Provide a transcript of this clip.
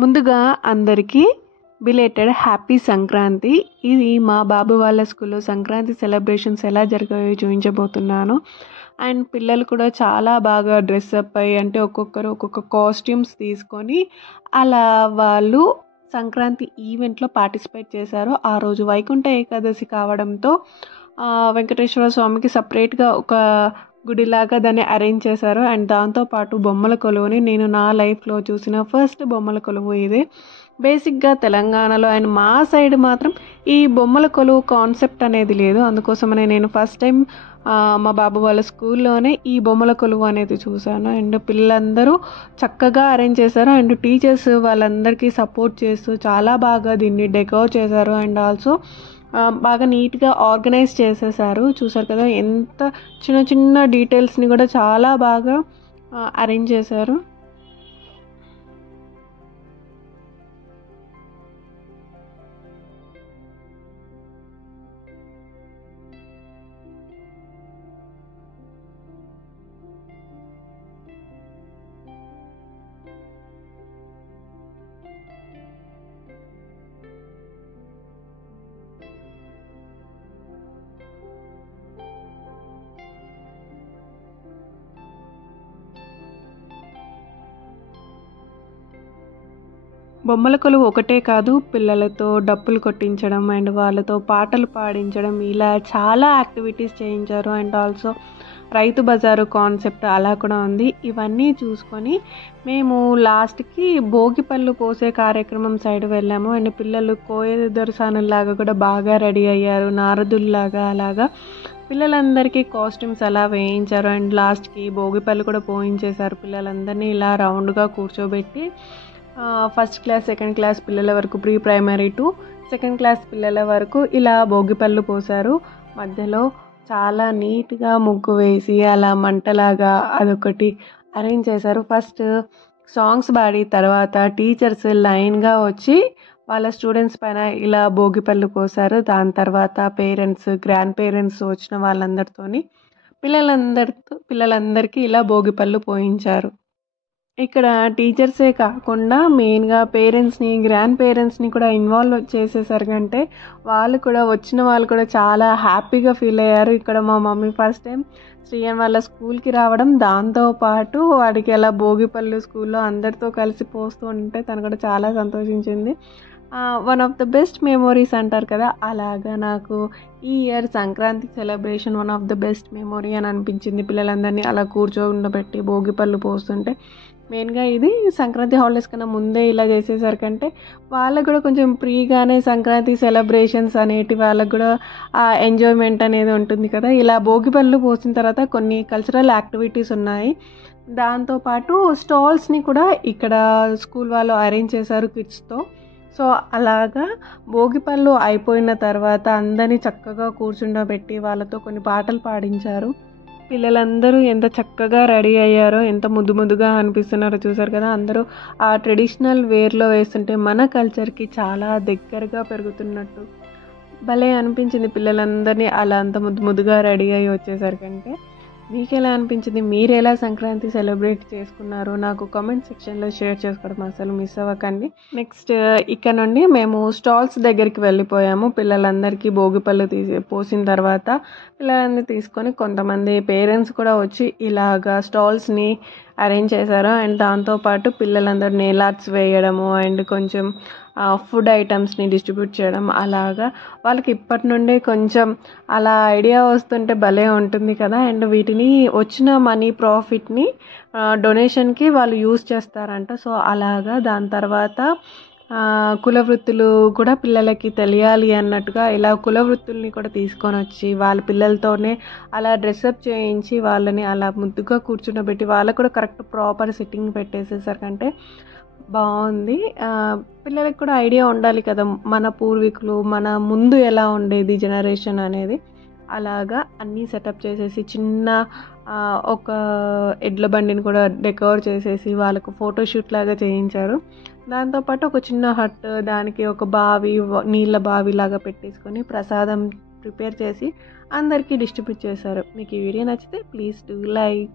ముందుగా అందరికీ belated happy Sankranti. ఇది మా బాబు వాళ్ళ స్కూల్లో సంక్రాంతి సెలబ్రేషన్స్ ఎలా జరిగాయో చూపించబోతున్నాను. అండ్ పిల్లలు కూడా చాలా బాగా డ్రెస్అప్ అయ్యి, అంటే ఒక్కొక్కరు ఒక్కొక్క కాస్ట్యూమ్స్ తీసుకొని అలా వాళ్ళు సంక్రాంతి ఈవెంట్లో పార్టిసిపేట్ చేశారు. ఆ రోజు వైకుంఠ ఏకాదశి కావడంతో వెంకటేశ్వర స్వామికి సపరేట్గా ఒక గుడిలాగా దాన్ని అరేంజ్ చేశారు. అండ్ దాంతోపాటు బొమ్మల కొలువుని నేను నా లైఫ్లో చూసిన ఫస్ట్ బొమ్మల కొలువు ఇదే. బేసిక్గా తెలంగాణలో అండ్ మా సైడ్ మాత్రం ఈ బొమ్మల కొలువు కాన్సెప్ట్ అనేది లేదు. అందుకోసమనే నేను ఫస్ట్ టైం మా బాబు వాళ్ళ స్కూల్లోనే ఈ బొమ్మల కొలువు అనేది చూశాను. అండ్ పిల్లలందరూ చక్కగా అరేంజ్ చేశారు. అండ్ టీచర్స్ వాళ్ళందరికీ సపోర్ట్ చేస్తూ చాలా బాగా దీన్ని డెకరేట్ చేశారు. అండ్ ఆల్సో బాగా నీట్గా ఆర్గనైజ్ చేసేసారు. చూసారు కదా, ఎంత చిన్న చిన్న డీటెయిల్స్ని కూడా చాలా బాగా అరేంజ్ చేశారు. బొమ్మల కొలువు ఒకటే కాదు, పిల్లలతో డప్పులు కొట్టించడం అండ్ వాళ్ళతో పాటలు పాడించడం, ఇలా చాలా యాక్టివిటీస్ చేయించారు. అండ్ ఆల్సో రైతు బజారు కాన్సెప్ట్ అలా కూడా ఉంది. ఇవన్నీ చూసుకొని మేము లాస్ట్కి భోగిపళ్ళు పోసే కార్యక్రమం సైడ్ వెళ్ళాము. అండ్ పిల్లలు కోయదొరసానుల్లాగా కూడా బాగా రెడీ అయ్యారు, నారదుల్లాగా అలాగా పిల్లలందరికీ కాస్ట్యూమ్స్ అలా వేయించారు. అండ్ లాస్ట్కి భోగిపళ్ళు కూడా పోయించేశారు. పిల్లలందరినీ ఇలా రౌండ్గా కూర్చోబెట్టి ఫస్ట్ క్లాస్ సెకండ్ క్లాస్ పిల్లల వరకు, pre primary to second class పిల్లల వరకు ఇలా భోగిపళ్ళు పోశారు. మధ్యలో చాలా నీట్గా ముగ్గు వేసి అలా మంటలాగా అదొకటి అరేంజ్ చేశారు. ఫస్ట్ సాంగ్స్ పాడి తర్వాత టీచర్స్ లైన్గా వచ్చి వాళ్ళ స్టూడెంట్స్ పైన ఇలా భోగిపళ్ళు పోశారు. దాని తర్వాత పేరెంట్స్, గ్రాండ్ పేరెంట్స్ వచ్చిన వాళ్ళందరితోని పిల్లలందరికీ ఇలా భోగిపళ్ళు పోయించారు. ఇక్కడ టీచర్సే కాకుండా మెయిన్గా పేరెంట్స్ని, గ్రాండ్ పేరెంట్స్ని కూడా ఇన్వాల్వ్ చేసేసారు. అంటే వచ్చిన వాళ్ళు కూడా చాలా హ్యాపీగా ఫీల్ అయ్యారు. ఇక్కడ మా మమ్మీ ఫస్ట్ టైం శ్రీయన్ వాళ్ళ స్కూల్కి రావడం, దాంతోపాటు వాడికి అలా భోగిపళ్ళు స్కూల్లో అందరితో కలిసి పోస్తూ ఉంటే తను కూడా చాలా సంతోషించింది. One of the best memories అంటారు కదా, అలాగా నాకు ఈ year Sankranti celebration one of the best memory అని అనిపించింది. పిల్లలందరినీ అలా కూర్చోబెట్టి భోగిపళ్ళు పోస్తుంటే, మెయిన్గా ఇది సంక్రాంతి హాలిడేస్ కన్నా ముందే ఇలా చేసేసరికంటే వాళ్ళకు కూడా కొంచెం ఫ్రీగానే సంక్రాంతి సెలబ్రేషన్స్ అనేటి వాళ్ళకు కూడా ఎంజాయ్మెంట్ అనేది ఉంటుంది కదా. ఇలా భోగిపళ్ళు పోసిన తర్వాత కొన్ని కల్చరల్ యాక్టివిటీస్ ఉన్నాయి. దాంతోపాటు స్టాల్స్ని కూడా ఇక్కడ స్కూల్ వాళ్ళు అరేంజ్ చేశారు కిడ్స్తో. సో అలాగా భోగిపళ్ళు అయిపోయిన తర్వాత అందరినీ చక్కగా కూర్చుండబెట్టి వాళ్ళతో కొన్ని పాటలు పాడించారు. పిల్లలందరూ ఎంత చక్కగా రెడీ అయ్యారో, ఎంత ముద్దుగా అనిపిస్తున్నారో చూసారు కదా. అందరూ ఆ ట్రెడిషనల్ వేర్లో వేస్తుంటే మన కల్చర్కి చాలా దగ్గరగా పెరుగుతున్నట్టు భలే అనిపించింది. పిల్లలందరినీ అలా అంత ముద్దుగా రెడీ అయ్యి వచ్చేసరికంటే మీకు ఎలా అనిపించింది? మీరు ఎలా సంక్రాంతి సెలబ్రేట్ చేసుకున్నారో నాకు కామెంట్ సెక్షన్లో షేర్ చేసుకోవడం అసలు మిస్ అవ్వకండి. నెక్స్ట్ ఇక్కడ నుండి మేము స్టాల్స్ దగ్గరికి వెళ్ళిపోయాము. పిల్లలందరికీ భోగిపళ్ళు పోసిన తర్వాత పిల్లలందరూ తీసుకొని కొంతమంది పేరెంట్స్ కూడా వచ్చి ఇలాగా స్టాల్స్ని అరేంజ్ చేశారు. అండ్ దాంతోపాటు పిల్లలందరూ నెయిల్ ఆర్ట్స్ వేయడము అండ్ కొంచెం ఫుడ్ ఐటమ్స్ని డిస్ట్రిబ్యూట్ చేయడం, అలాగా వాళ్ళకి ఇప్పటి నుండే కొంచెం అలా ఐడియా వస్తుంటే భలే ఉంటుంది కదా. అండ్ వీటిని వచ్చిన మనీ ప్రాఫిట్ని డొనేషన్కి వాళ్ళు యూజ్ చేస్తారంట. సో అలాగా దాని తర్వాత కుల వృత్తులు కూడా పిల్లలకి తెలియాలి అన్నట్టుగా ఇలా కుల వృత్తుల్ని కూడా తీసుకొని వచ్చి వాళ్ళ పిల్లలతోనే అలా డ్రెస్అప్ చేయించి వాళ్ళని అలా ముద్దుగా కూర్చుండబెట్టి వాళ్ళకు కూడా కరెక్ట్ ప్రాపర్ సిట్టింగ్ పెట్టేసేసరికంటే బాగుంది. పిల్లలకి కూడా ఐడియా ఉండాలి కదా, మన పూర్వీకులు మన ముందు ఎలా ఉండేది జనరేషన్ అనేది. అలాగా అన్నీ సెటప్ చేసేసి చిన్న ఒక ఎడ్ల బండిని కూడా డెకరేట్ చేసేసి వాళ్ళకు ఫోటోషూట్ లాగా చేయించారు. దాంతోపాటు ఒక చిన్న హట్, దానికి ఒక బావి, నీళ్ళ బావి లాగా పెట్టేసుకొని ప్రసాదం ప్రిపేర్ చేసి అందరికీ డిస్ట్రిబ్యూట్ చేశారు. మీకు ఈ వీడియో నచ్చితే ప్లీజ్ డూ లైక్.